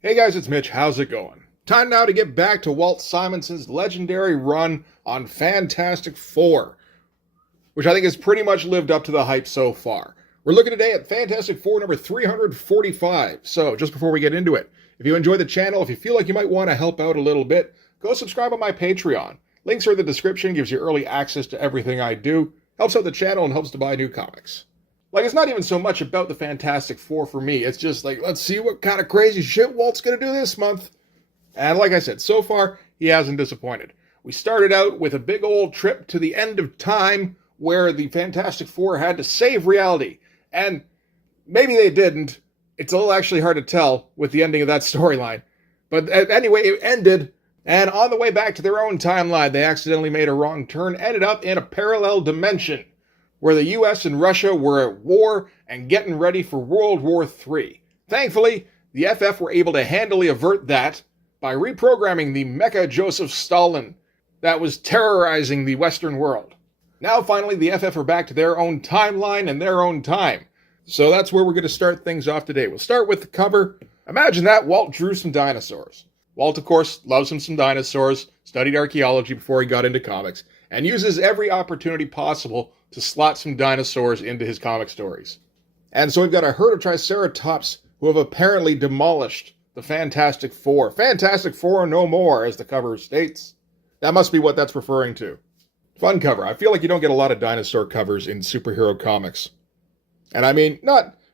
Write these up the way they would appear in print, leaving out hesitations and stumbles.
Hey guys, it's Mitch. How's it going? Time now to get back to Walt Simonson's legendary run on Fantastic Four, which I think has pretty much lived up to the hype so far. We're looking today at Fantastic Four number 345. So, just before we get into it, if you enjoy the channel, if you feel like you might want to help out a little bit, go subscribe on my Patreon. Links are in the description, gives you early access to everything I do, helps out the channel, and helps to buy new comics. Like, it's not even so much about the Fantastic Four for me. It's just like, let's see what kind of crazy shit Walt's going to do this month. And like I said, so far, he hasn't disappointed. We started out with a big old trip to the end of time where the Fantastic Four had to save reality. And maybe they didn't. It's a little actually hard to tell with the ending of that storyline. But anyway, it ended. And on the way back to their own timeline, they accidentally made a wrong turn, ended up in a parallel dimension, where the US and Russia were at war and getting ready for World War III. Thankfully, the FF were able to handily avert that by reprogramming the Mecha Joseph Stalin that was terrorizing the Western world. Now, finally, the FF are back to their own timeline and their own time. So that's where we're going to start things off today. We'll start with the cover. Imagine that Walt drew some dinosaurs. Walt, of course, loves him some dinosaurs, studied archaeology before he got into comics, and uses every opportunity possible to slot some dinosaurs into his comic stories. And so we've got a herd of Triceratops who have apparently demolished the Fantastic Four. Fantastic Four no more, as the cover states. That must be what that's referring to. Fun cover. I feel like you don't get a lot of dinosaur covers in superhero comics. And I mean,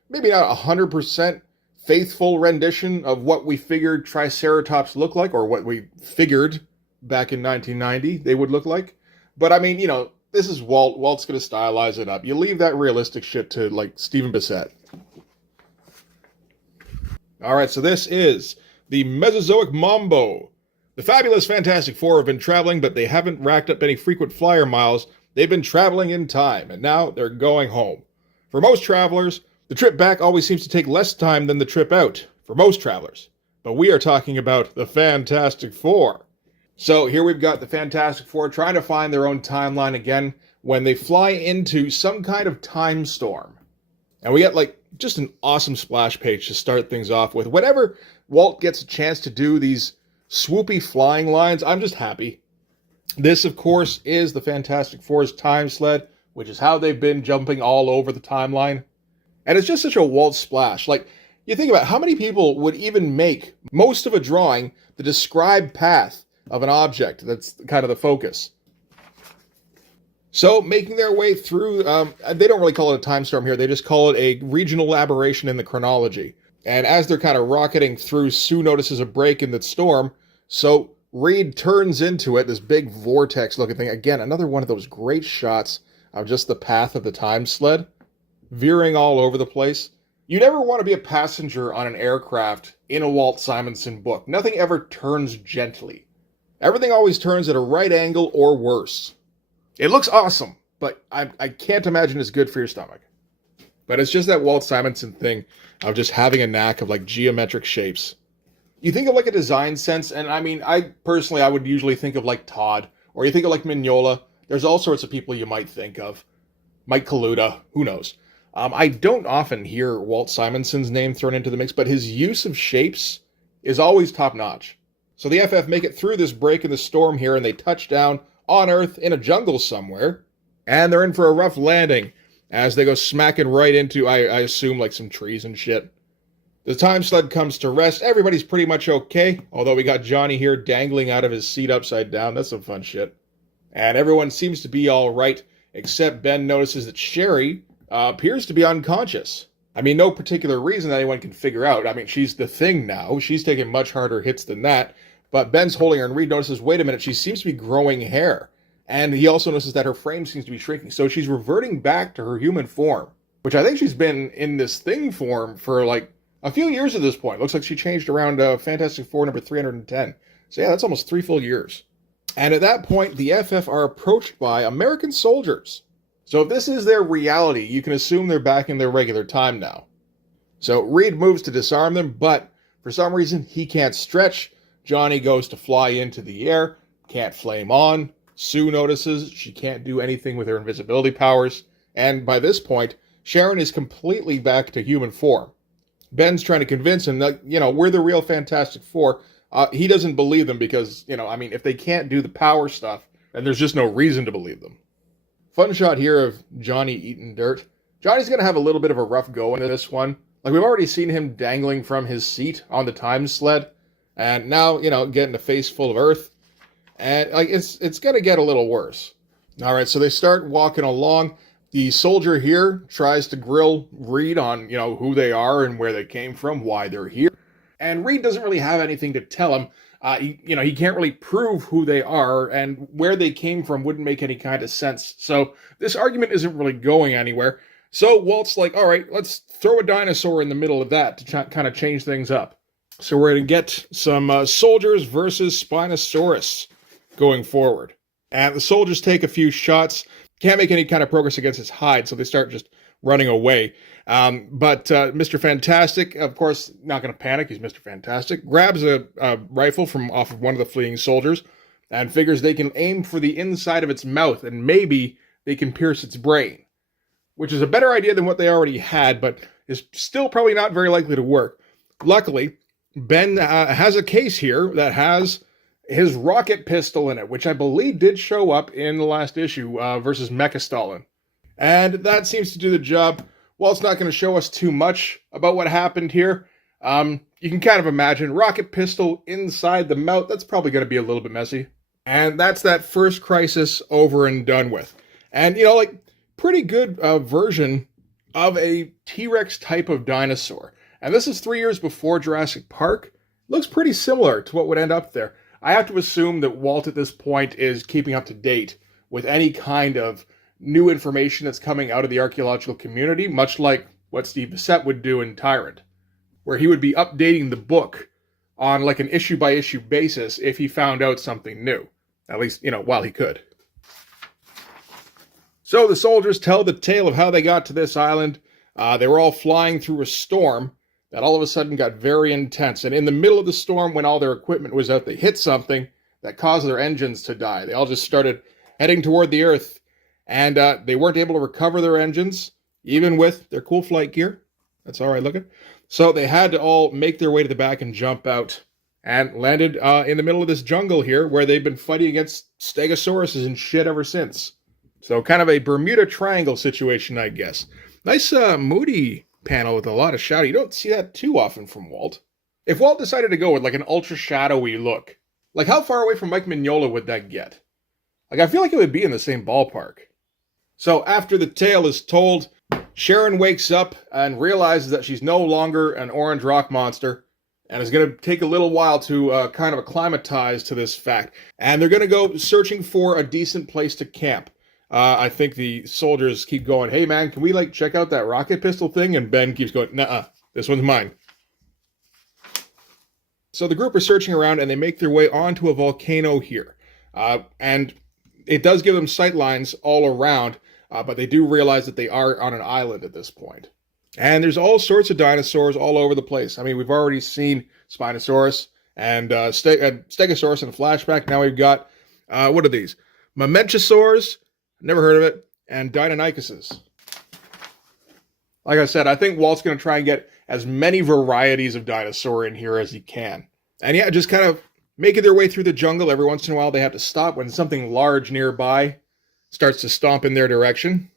maybe not 100% faithful rendition of what we figured Triceratops look like, or what we figured back in 1990 they would look like. But I mean, this is Walt. Walt's going to stylize it up. You leave that realistic shit to, like, Stephen Bissett. Alright, so this is the Mesozoic Mambo. The fabulous Fantastic Four have been traveling, but they haven't racked up any frequent flyer miles. They've been traveling in time, and now they're going home. For most travelers, the trip back always seems to take less time than the trip out. For most travelers. But we are talking about the Fantastic Four. So here we've got the Fantastic Four trying to find their own timeline again when they fly into some kind of time storm. And we get, like, just an awesome splash page to start things off with. Whenever Walt gets a chance to do these swoopy flying lines, I'm just happy. This, of course, is the Fantastic Four's time sled, which is how they've been jumping all over the timeline. And it's just such a Walt splash. Like, you think about how many people would even make most of a drawing the described path of an object that's kind of the focus. So, making their way through, they don't really call it a time storm here, they just call it a regional aberration in the chronology. And as they're kind of rocketing through, Sue notices a break in the storm, so Reed turns into it, this big vortex-looking thing. Again, another one of those great shots of just the path of the time sled, veering all over the place. You never want to be a passenger on an aircraft in a Walt Simonson book. Nothing ever turns gently. Everything always turns at a right angle or worse. It looks awesome, but I can't imagine it's good for your stomach. But it's just that Walt Simonson thing of just having a knack of, like, geometric shapes. You think of, like, a design sense, and I mean, I would usually think of, like, Todd, or you think of, like, Mignola. There's all sorts of people you might think of. Mike Kaluta, who knows. I don't often hear Walt Simonson's name thrown into the mix, but his use of shapes is always top-notch. So the FF make it through this break in the storm here, and they touch down on Earth in a jungle somewhere. And they're in for a rough landing as they go smacking right into, I assume, like some trees and shit. The time sled comes to rest. Everybody's pretty much okay, although we got Johnny here dangling out of his seat upside down. That's some fun shit. And everyone seems to be all right, except Ben notices that Sherry appears to be unconscious. I mean, no particular reason that anyone can figure out. I mean, she's the Thing now. She's taking much harder hits than that. But Ben's holding her, and Reed notices, wait a minute, she seems to be growing hair. And he also notices that her frame seems to be shrinking. So she's reverting back to her human form, which I think she's been in this Thing form for, like, a few years at this point. Looks like she changed around Fantastic Four number 310. So yeah, that's almost 3 full years. And at that point, the FF are approached by American soldiers. So if this is their reality, you can assume they're back in their regular time now. So Reed moves to disarm them, but for some reason, he can't stretch. Johnny goes to fly into the air, can't flame on. Sue notices she can't do anything with her invisibility powers. And by this point, Sharon is completely back to human form. Ben's trying to convince him that, we're the real Fantastic Four. He doesn't believe them because, if they can't do the power stuff, then there's just no reason to believe them. Fun shot here of Johnny eating dirt. Johnny's going to have a little bit of a rough go in this one. Like, we've already seen him dangling from his seat on the time sled. And now, getting a face full of earth. And, it's going to get a little worse. All right, so they start walking along. The soldier here tries to grill Reed on, who they are and where they came from, why they're here. And Reed doesn't really have anything to tell him. He can't really prove who they are, and where they came from wouldn't make any kind of sense. So this argument isn't really going anywhere. So Walt's like, all right, let's throw a dinosaur in the middle of that to kind of change things up. So we're going to get some soldiers versus Spinosaurus going forward. And the soldiers take a few shots. Can't make any kind of progress against his hide, so they start just running away. But Mr. Fantastic, of course, not going to panic. He's Mr. Fantastic. Grabs a rifle from off of one of the fleeing soldiers and figures they can aim for the inside of its mouth and maybe they can pierce its brain, which is a better idea than what they already had, but is still probably not very likely to work. Luckily, Ben has a case here that has his rocket pistol in it, which I believe did show up in the last issue versus Mecha Stalin. And that seems to do the job. Walt's not going to show us too much about what happened here. You can kind of imagine rocket pistol inside the mouth. That's probably going to be a little bit messy. And that's that first crisis over and done with. And, pretty good version of a T-Rex type of dinosaur. And this is 3 years before Jurassic Park. Looks pretty similar to what would end up there. I have to assume that Walt at this point is keeping up to date with any kind of new information that's coming out of the archaeological community, much like what Steve Bissette would do in Tyrant, where he would be updating the book on like an issue-by-issue basis if he found out something new. At least, while he could. So the soldiers tell the tale of how they got to this island. They were all flying through a storm that all of a sudden got very intense. And in the middle of the storm, when all their equipment was out, they hit something that caused their engines to die. They all just started heading toward the Earth. And they weren't able to recover their engines, even with their cool flight gear. That's all right looking. So they had to all make their way to the back and jump out. And landed in the middle of this jungle here, where they've been fighting against stegosauruses and shit ever since. So kind of a Bermuda Triangle situation, I guess. Nice moody panel with a lot of shadow. You don't see that too often from Walt. If Walt decided to go with like an ultra shadowy look, like how far away from Mike Mignola would that get? Like I feel like it would be in the same ballpark. So after the tale is told, Sharon wakes up and realizes that she's no longer an orange rock monster and is going to take a little while to kind of acclimatize to this fact. And they're going to go searching for a decent place to camp. I think the soldiers keep going, hey man, can we like check out that rocket pistol thing? And Ben keeps going, nuh-uh, this one's mine. So the group are searching around and they make their way onto a volcano here. And it does give them sight lines all around, but they do realize that they are on an island at this point. And there's all sorts of dinosaurs all over the place. I mean, we've already seen Spinosaurus and Stegosaurus in a flashback. Now we've got, what are these? Mamenchosaurs, never heard of it, and Deinonychuses. Like I said, I think Walt's going to try and get as many varieties of dinosaur in here as he can. And yeah, just kind of making their way through the jungle. Every once in a while they have to stop when something large nearby starts to stomp in their direction.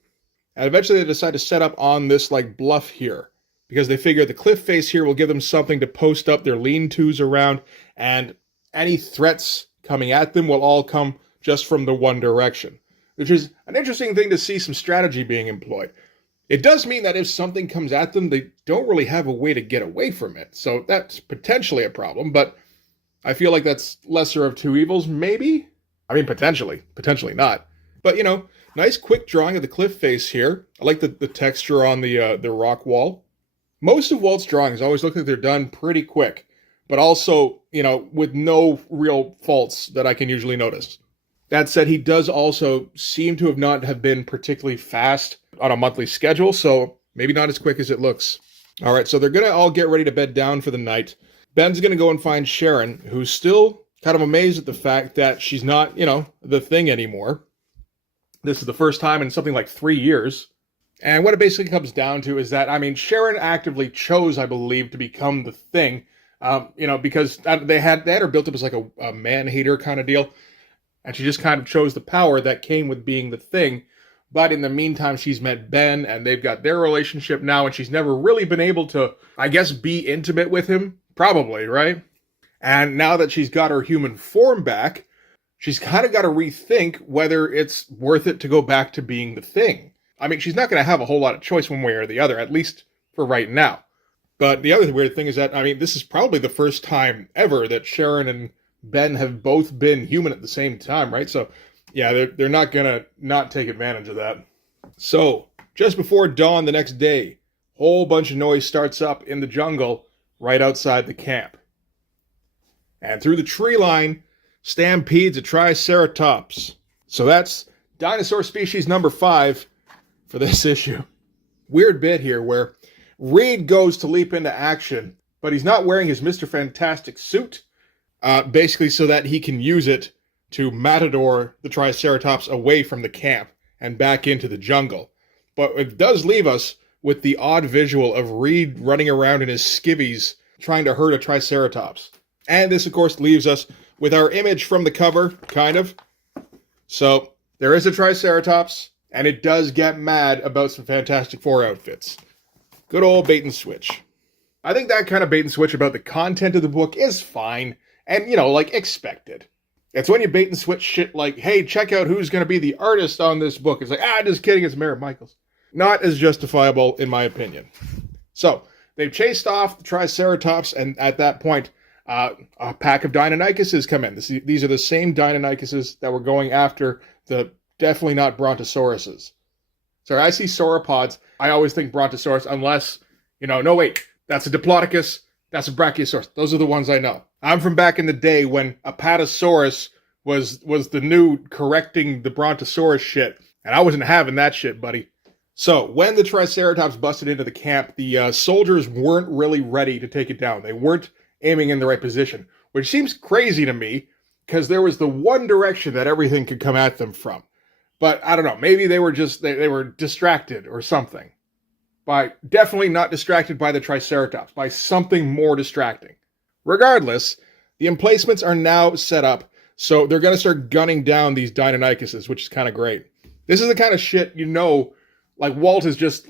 And eventually they decide to set up on this like bluff here, because they figure the cliff face here will give them something to post up their lean-tos around, and any threats coming at them will all come just from the one direction, which is an interesting thing to see some strategy being employed. It does mean that if something comes at them, they don't really have a way to get away from it. So that's potentially a problem, but I feel like that's lesser of two evils, maybe? I mean, potentially not. But, nice quick drawing of the cliff face here. I like the texture on the rock wall. Most of Walt's drawings always look like they're done pretty quick, but also, with no real faults that I can usually notice. That said, he does also seem to not have been particularly fast on a monthly schedule, so maybe not as quick as it looks. All right, so they're going to all get ready to bed down for the night. Ben's going to go and find Sharon, who's still kind of amazed at the fact that she's not, the thing anymore. This is the first time in something like 3 years. And what it basically comes down to is that, I mean, Sharon actively chose, I believe, to become the Thing, because they had her built up as like a man-hater kind of deal, and she just kind of chose the power that came with being the Thing. But in the meantime, she's met Ben, and they've got their relationship now, and she's never really been able to, I guess, be intimate with him. Probably, right? And now that she's got her human form back, she's kind of got to rethink whether it's worth it to go back to being the Thing. I mean, she's not going to have a whole lot of choice one way or the other, at least for right now. But the other weird thing is that, I mean, this is probably the first time ever that Sharon and Ben have both been human at the same time, right? So, yeah, they're not going to not take advantage of that. So, just before dawn the next day, a whole bunch of noise starts up in the jungle right outside the camp. And through the tree line stampedes a triceratops. So that's dinosaur species number 5 for this issue. Weird bit here where Reed goes to leap into action, but he's not wearing his Mr. Fantastic suit, basically so that he can use it to matador the Triceratops away from the camp and back into the jungle. But it does leave us with the odd visual of Reed running around in his skivvies trying to hurt a Triceratops. And this, of course, leaves us with our image from the cover, kind of. So, there is a Triceratops, and it does get mad about some Fantastic Four outfits. Good old bait and switch. I think that kind of bait and switch about the content of the book is fine, and, like, expected. It's when you bait and switch shit like, hey, check out who's going to be the artist on this book. It's like, just kidding, it's Merritt Michaels. Not as justifiable, in my opinion. So, they've chased off the Triceratops, and at that point, a pack of Deinonychuses come in. These are the same Deinonychuses that were going after the definitely not Brontosauruses. Sorry, I see sauropods. I always think Brontosaurus, unless, no wait, that's a Diplodocus, that's a Brachiosaurus. Those are the ones I know. I'm from back in the day when Apatosaurus was the new correcting the Brontosaurus shit, and I wasn't having that shit, buddy. So, when the Triceratops busted into the camp, the soldiers weren't really ready to take it down. They weren't aiming in the right position, which seems crazy to me, because there was the one direction that everything could come at them from. But I don't know, maybe they were just, they were distracted or something. Definitely not distracted by the Triceratops, by something more distracting. Regardless, the emplacements are now set up, so they're going to start gunning down these Deinonychuses, which is kind of great. This is the kind of shit, like Walt is just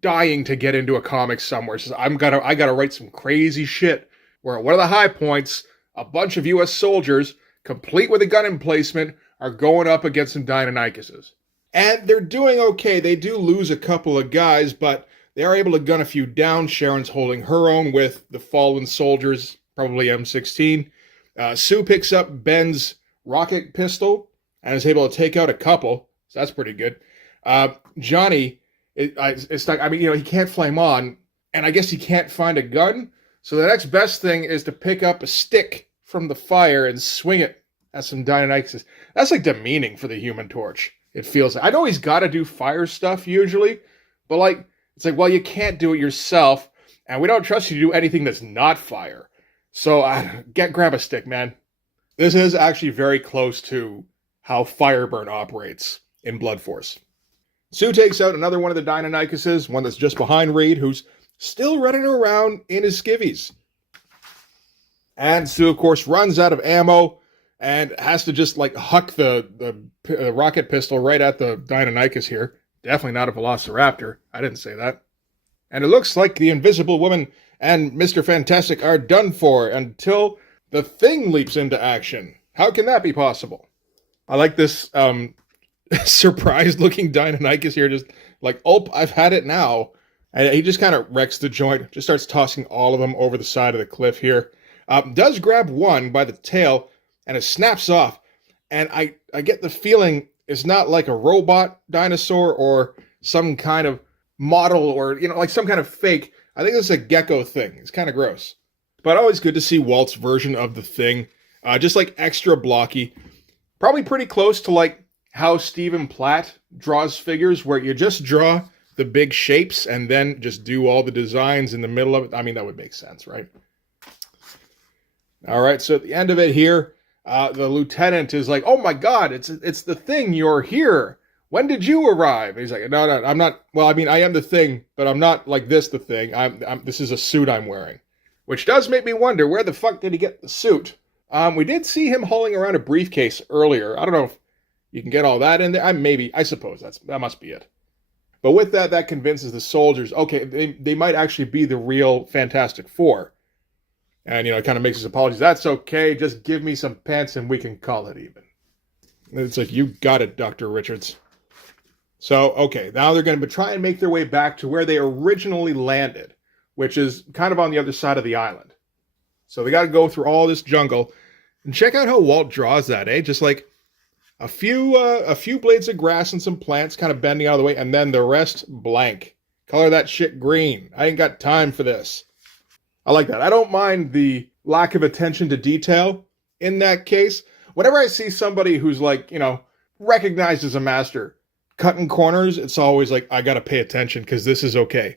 dying to get into a comic somewhere. Says, I gotta write some crazy shit, where at one of the high points, a bunch of U.S. soldiers, complete with a gun emplacement, are going up against some Deinonychuses. And they're doing okay. They do lose a couple of guys, but they are able to gun a few down. Sharon's holding her own with the fallen soldiers, probably M16. Sue picks up Ben's rocket pistol and is able to take out a couple, so that's pretty good. Johnny is stuck. I mean, he can't flame on, and I guess he can't find a gun, so the next best thing is to pick up a stick from the fire and swing it at some Deinonychuses. That's like demeaning for the Human Torch. It feels like. I know he's got to do fire stuff usually, but it's like, well, you can't do it yourself, and we don't trust you to do anything that's not fire. So grab a stick, man. This is actually very close to how Fireburn operates in Blood Force. Sue takes out another one of the Deinonychuses, one that's just behind Reed, who's still running around in his skivvies. And Sue, of course, runs out of ammo and has to just huck the rocket pistol right at the Deinonychus here. Definitely not a Velociraptor. I didn't say that. And it looks like the Invisible Woman and Mr. Fantastic are done for until the Thing leaps into action. How can that be possible? I like this surprised-looking Deinonychus here, just I've had it now. And he just kind of wrecks the joint, just starts tossing all of them over the side of the cliff here. Does grab one by the tail, and it snaps off. And I get the feeling it's not like a robot dinosaur or some kind of model or, like some kind of fake. I think it's a gecko thing. It's kind of gross. But always good to see Walt's version of the Thing. Just extra blocky. Probably pretty close to how Stephen Platt draws figures, where you just draw the big shapes and then just do all the designs in the middle of it. I mean, that would make sense, right? All right, so at the end of it here, the lieutenant is like, oh my God, it's the Thing, you're here. when did you arrive? And he's like, no, no, I'm not. Well, I mean, I am the Thing, but I'm not like this, the Thing. This is a suit I'm wearing. Which does make me wonder, where the fuck did he get the suit? We did see him hauling around a briefcase earlier. I don't know if you can get all that in there. I suppose that must be it. But with that, that convinces the soldiers, okay, they might actually be the real Fantastic Four. And, it kind of makes his apologies. That's okay. Just give me some pants and we can call it even. And it's like, you got it, Dr. Richards. So, okay, now they're going to try and make their way back to where they originally landed, which is kind of on the other side of the island. So they got to go through all this jungle. And check out how Walt draws that, eh? Just like a few blades of grass and some plants kind of bending out of the way, and then the rest blank. Color that shit green. I ain't got time for this. I like that. I don't mind the lack of attention to detail in that case. Whenever I see somebody who's like, recognized as a master cutting corners, it's always like, I got to pay attention because this is okay.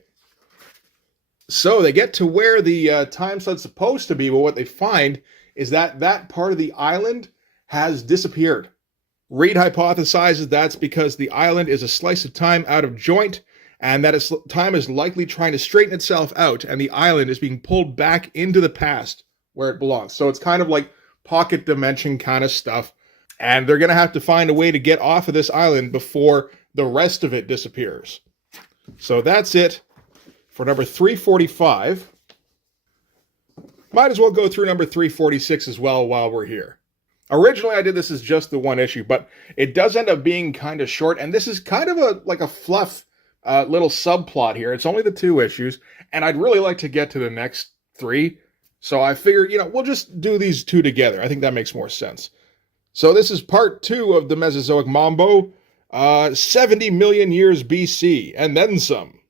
So they get to where the time slot's supposed to be, but what they find is that that part of the island has disappeared. Reed hypothesizes that's because the island is a slice of time out of joint, and that time is likely trying to straighten itself out, and the island is being pulled back into the past where it belongs. So it's kind of like pocket dimension kind of stuff, and they're going to have to find a way to get off of this island before the rest of it disappears. So that's it for number 345. Might as well go through number 346 as well while we're here. Originally, I did this as just the one issue, but it does end up being kind of short, and this is kind of a fluff little subplot here. It's only the 2 issues, and I'd really like to get to the next 3, so I figured, we'll just do these 2 together. I think that makes more sense. So this is part 2 of the Mesozoic Mambo, 70 million years BC, and then some.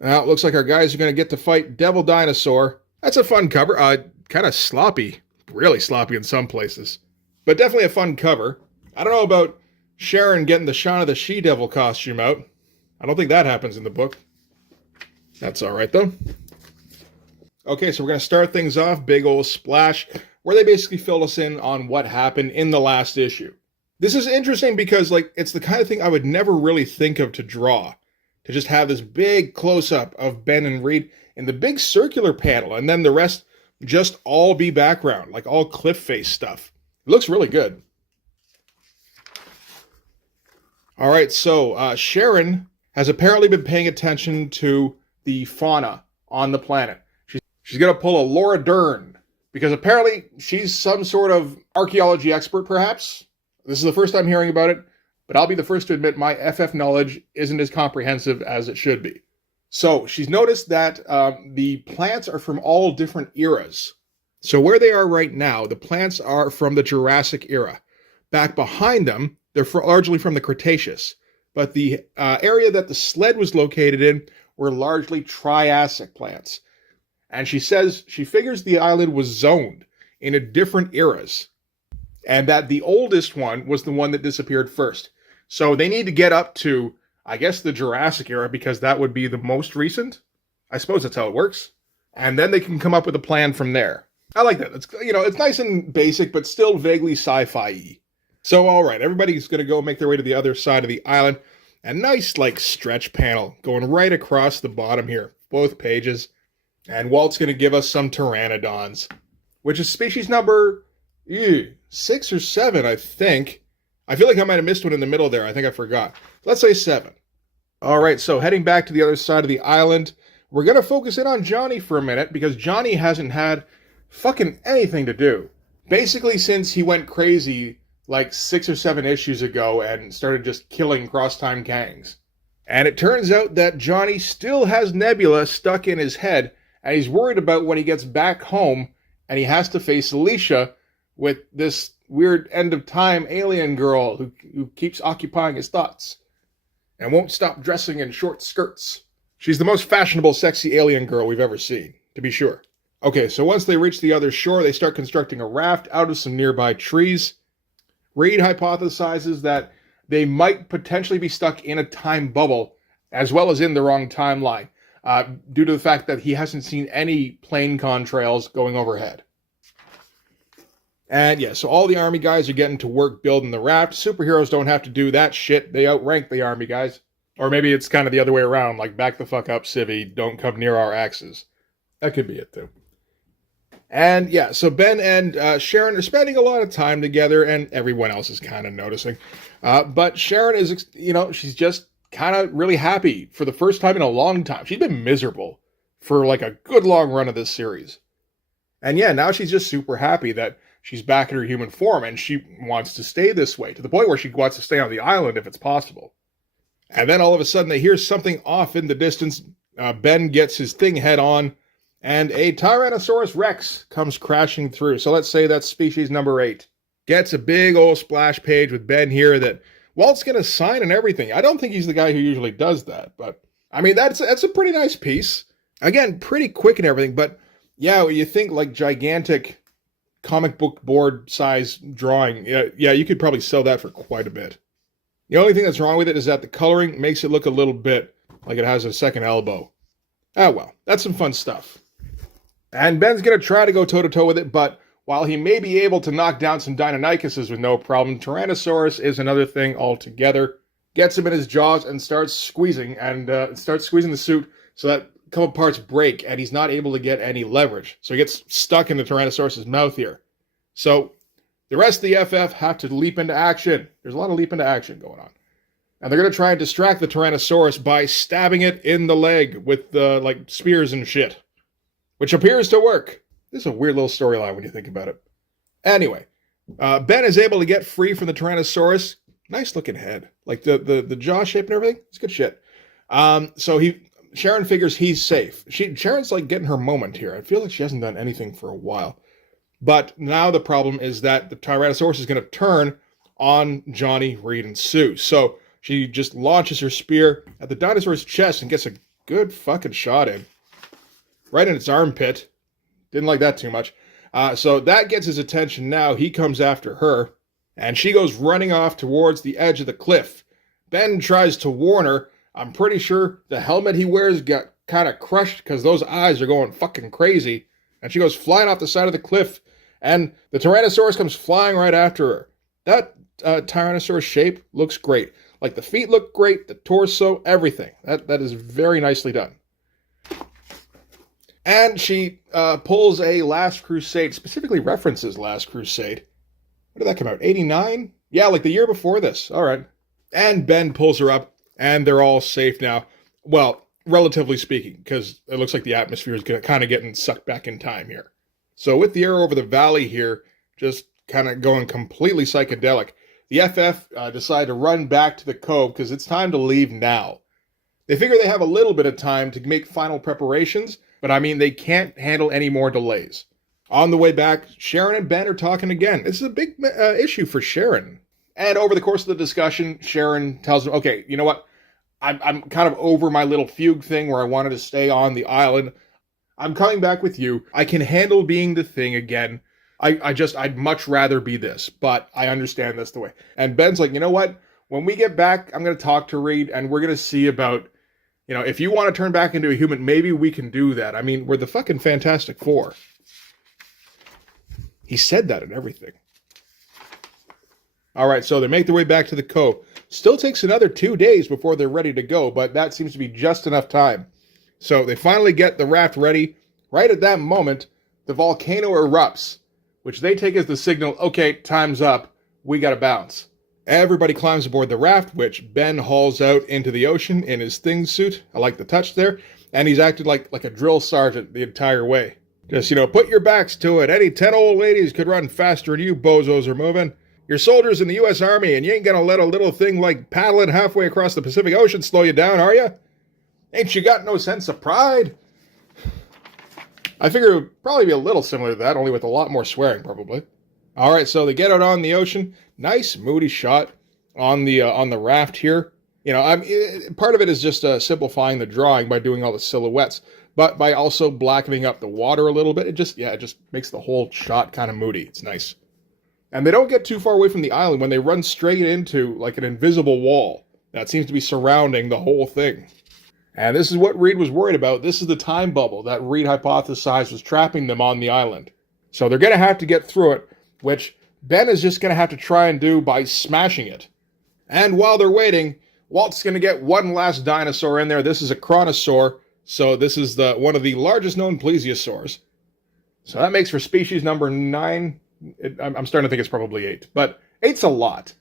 Now, it looks like our guys are going to get to fight Devil Dinosaur. That's a fun cover. Kind of sloppy. Really sloppy in some places. But definitely a fun cover. I don't know about Sharon getting the Shaun of the She-Devil costume out. I don't think that happens in the book. That's alright, though. Okay, so we're going to start things off. Big old splash, where they basically fill us in on what happened in the last issue. This is interesting because, it's the kind of thing I would never really think of to draw. To just have this big close-up of Ben and Reed in the big circular panel, and then the rest just all be background, like all cliff face stuff. It looks really good. All right, so Sharon has apparently been paying attention to the fauna on the planet. She's going to pull a Laura Dern, because apparently she's some sort of archaeology expert, perhaps. This is the first time hearing about it, but I'll be the first to admit my FF knowledge isn't as comprehensive as it should be. So she's noticed that the plants are from all different eras. So where they are right now, the plants are from the Jurassic era. Back behind them, they're largely from the Cretaceous. But the area that the sled was located in were largely Triassic plants. And she says she figures the island was zoned into different eras. And that the oldest one was the one that disappeared first. So they need to get up to, I guess, the Jurassic era, because that would be the most recent. I suppose that's how it works. And then they can come up with a plan from there. I like that. It's nice and basic, but still vaguely sci-fi-y. So, all right, everybody's going to go make their way to the other side of the island. A nice, stretch panel going right across the bottom here. Both pages. And Walt's going to give us some pteranodons, which is species number 6 or 7, I think. I feel like I might have missed one in the middle there. I think I forgot. Let's say 7. All right, so heading back to the other side of the island, we're going to focus in on Johnny for a minute, because Johnny hasn't had fucking anything to do. Basically, since he went crazy 6 or 7 issues ago and started just killing cross-time gangs. And it turns out that Johnny still has Nebula stuck in his head, and he's worried about when he gets back home and he has to face Alicia with this weird end-of-time alien girl who keeps occupying his thoughts and won't stop dressing in short skirts. She's the most fashionable, sexy alien girl we've ever seen, to be sure. Okay, so once they reach the other shore, they start constructing a raft out of some nearby trees. Reed hypothesizes that they might potentially be stuck in a time bubble, as well as in the wrong timeline, due to the fact that he hasn't seen any plane contrails going overhead. And yeah, so all the army guys are getting to work building the raft. Superheroes don't have to do that shit. They outrank the army guys. Or maybe it's kind of the other way around, like back the fuck up, civvy, don't come near our axes. That could be it too. And yeah, so Ben and Sharon are spending a lot of time together, and everyone else is kind of noticing. But Sharon is, she's just kind of really happy for the first time in a long time. She's been miserable for like a good long run of this series. And yeah, now she's just super happy that she's back in her human form, and she wants to stay this way, to the point where she wants to stay on the island if it's possible. And then all of a sudden they hear something off in the distance. Ben gets his thing head on, and a Tyrannosaurus Rex comes crashing through. So let's say that's species number 8. Gets a big old splash page with Ben here that Walt's going to sign and everything. I don't think he's the guy who usually does that, but I mean, that's a pretty nice piece. Again, pretty quick and everything, but yeah, you think like gigantic comic book board size drawing. Yeah, you could probably sell that for quite a bit. The only thing that's wrong with it is that the coloring makes it look a little bit like it has a second elbow. Ah, well, that's some fun stuff. And Ben's going to try to go toe-to-toe with it, but while he may be able to knock down some Deinonychuses with no problem, Tyrannosaurus is another thing altogether. Gets him in his jaws and starts squeezing the suit so that a couple parts break, and he's not able to get any leverage. So he gets stuck in the Tyrannosaurus' mouth here. So the rest of the FF have to leap into action. There's a lot of leap into action going on. And they're going to try and distract the Tyrannosaurus by stabbing it in the leg with like spears and shit, which appears to work. This is a weird little storyline when you think about it. Anyway, Ben is able to get free from the Tyrannosaurus. Nice looking head. Like the jaw shape and everything. It's good shit. So Sharon figures he's safe. Sharon's like getting her moment here. I feel like she hasn't done anything for a while. But now the problem is that the Tyrannosaurus is going to turn on Johnny, Reed, and Sue. So she just launches her spear at the dinosaur's chest and gets a good fucking shot in. Right in its armpit. Didn't like that too much. So that gets his attention now. He comes after her, and she goes running off towards the edge of the cliff. Ben tries to warn her. I'm pretty sure the helmet he wears got kind of crushed because those eyes are going fucking crazy. And she goes flying off the side of the cliff, and the Tyrannosaurus comes flying right after her. That Tyrannosaurus shape looks great. Like the feet look great, the torso, everything. That is very nicely done. And she pulls a Last Crusade, specifically references Last Crusade. When did that come out? 89? Yeah, like the year before this. All right. And Ben pulls her up, and they're all safe now. Well, relatively speaking, because it looks like the atmosphere is kind of getting sucked back in time here. So with the arrow over the valley here, just kind of going completely psychedelic, the FF decide to run back to the cove because it's time to leave now. They figure they have a little bit of time to make final preparations, but I mean, they can't handle any more delays. On the way back, Sharon and Ben are talking again. This is a big issue for Sharon. And over the course of the discussion, Sharon tells him, okay, you know what? I'm kind of over my little fugue thing where I wanted to stay on the island. I'm coming back with you. I can handle being the thing again. I'd much rather be this, but I understand that's the way. And Ben's like, you know what? When we get back, I'm going to talk to Reed, and we're going to see about, if you want to turn back into a human, maybe we can do that. I mean, we're the fucking Fantastic Four. He said that and everything. All right, so they make their way back to the cove. Still takes another 2 days before they're ready to go, but that seems to be just enough time. So they finally get the raft ready. Right at that moment, the volcano erupts, which they take as the signal, okay, time's up, we gotta bounce. Everybody climbs aboard the raft, which Ben hauls out into the ocean in his thing suit. I like the touch there. And he's acted like a drill sergeant the entire way. Just, put your backs to it. Any 10 old ladies could run faster than you bozos are moving. You're soldiers in the U.S. Army, and you ain't gonna let a little thing like paddling halfway across the Pacific Ocean slow you down, are you? Ain't you got no sense of pride? I figure it would probably be a little similar to that, only with a lot more swearing, probably. All right, so they get out on the ocean. Nice, moody shot on the raft here. Part of it is just simplifying the drawing by doing all the silhouettes, but by also blackening up the water a little bit, it just makes the whole shot kind of moody. It's nice. And they don't get too far away from the island when they run straight into like an invisible wall that seems to be surrounding the whole thing. And this is what Reed was worried about. This is the time bubble that Reed hypothesized was trapping them on the island. So they're going to have to get through it. which Ben is just going to have to try and do by smashing it. And while they're waiting, Walt's going to get one last dinosaur in there. This is a chronosaur, so this is one of the largest known plesiosaurs. So that makes for species number 9. I'm starting to think it's probably 8, but 8's a lot.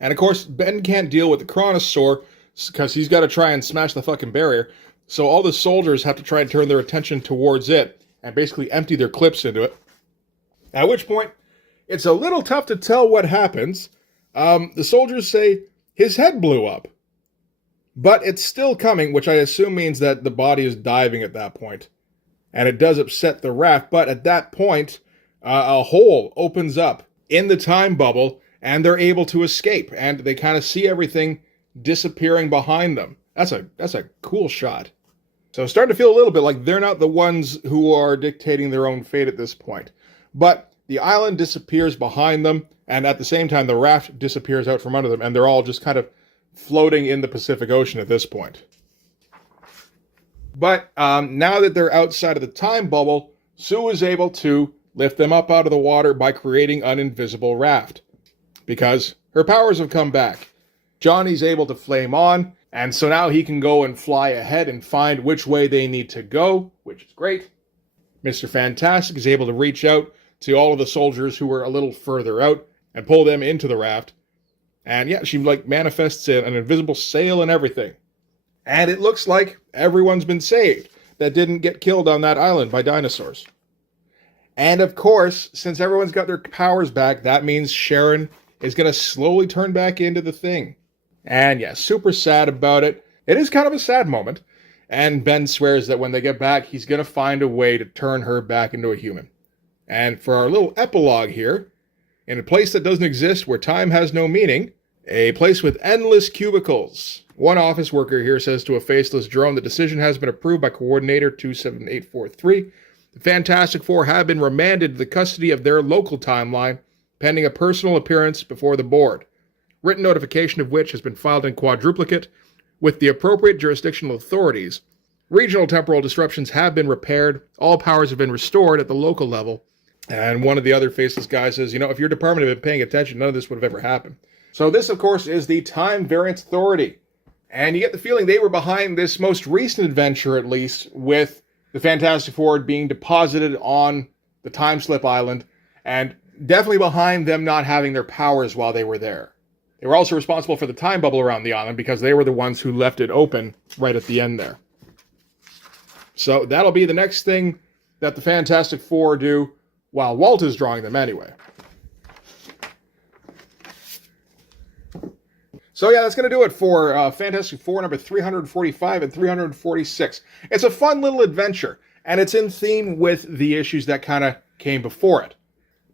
And of course, Ben can't deal with the chronosaur because he's got to try and smash the fucking barrier. So all the soldiers have to try and turn their attention towards it and basically empty their clips into it. At which point, it's a little tough to tell what happens. The soldiers say his head blew up. But it's still coming, which I assume means that the body is diving at that point. And it does upset the raft, but at that point, a hole opens up in the time bubble, and they're able to escape, and they kind of see everything disappearing behind them. That's a cool shot. So I'm starting to feel a little bit like they're not the ones who are dictating their own fate at this point. But the island disappears behind them, and at the same time, the raft disappears out from under them, and they're all just kind of floating in the Pacific Ocean at this point. But now that they're outside of the time bubble, Sue is able to lift them up out of the water by creating an invisible raft. Because her powers have come back. Johnny's able to flame on, and so now he can go and fly ahead and find which way they need to go, which is great. Mr. Fantastic is able to reach out to all of the soldiers who were a little further out and pull them into the raft. And yeah, she manifests an invisible sail and everything. And it looks like everyone's been saved that didn't get killed on that island by dinosaurs. And of course, since everyone's got their powers back, that means Sharon is going to slowly turn back into the Thing. And yeah, super sad about it. It is kind of a sad moment. And Ben swears that when they get back, he's going to find a way to turn her back into a human. And for our little epilogue here, in a place that doesn't exist where time has no meaning, a place with endless cubicles. One office worker here says to a faceless drone, the decision has been approved by Coordinator 27843. The Fantastic Four have been remanded to the custody of their local timeline, pending a personal appearance before the board. Written notification of which has been filed in quadruplicate with the appropriate jurisdictional authorities. Regional temporal disruptions have been repaired. All powers have been restored at the local level. And one of the other faceless guys says, if your department had been paying attention, none of this would have ever happened. So this, of course, is the Time Variance Authority. And you get the feeling they were behind this most recent adventure, at least, with the Fantastic Four being deposited on the Time Slip Island, and definitely behind them not having their powers while they were there. They were also responsible for the time bubble around the island because they were the ones who left it open right at the end there. So that'll be the next thing that the Fantastic Four do while Walt is drawing them anyway. So yeah, that's going to do it for Fantastic Four number 345 and 346. It's a fun little adventure, and it's in theme with the issues that kind of came before it.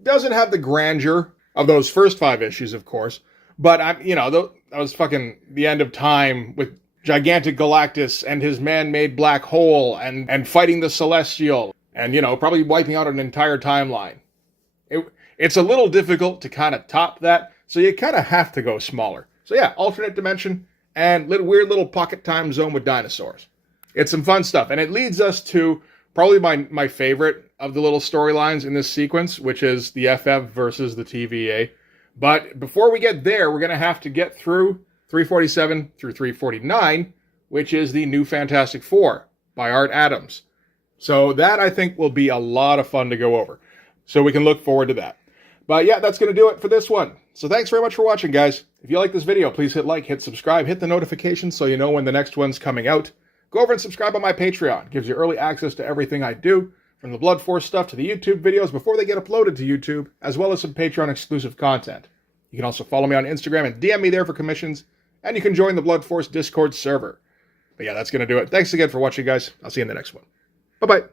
Doesn't have the grandeur of those first 5 issues, of course, but that was fucking the end of time with gigantic Galactus and his man-made black hole and fighting the Celestial and, probably wiping out an entire timeline. It's a little difficult to kind of top that, so you kind of have to go smaller. So yeah, alternate dimension and weird little pocket time zone with dinosaurs. It's some fun stuff, and it leads us to probably my favorite of the little storylines in this sequence, which is the FF versus the TVA. But before we get there, we're going to have to get through 347 through 349, which is the New Fantastic Four by Art Adams. So that, I think, will be a lot of fun to go over. So we can look forward to that. But yeah, that's going to do it for this one. So thanks very much for watching, guys. If you like this video, please hit like, hit subscribe, hit the notifications so you know when the next one's coming out. Go over and subscribe on my Patreon. It gives you early access to everything I do, from the Blood Force stuff to the YouTube videos before they get uploaded to YouTube, as well as some Patreon exclusive content. You can also follow me on Instagram and DM me there for commissions, and you can join the Blood Force Discord server. But yeah, that's going to do it. Thanks again for watching, guys. I'll see you in the next one. Bye-bye.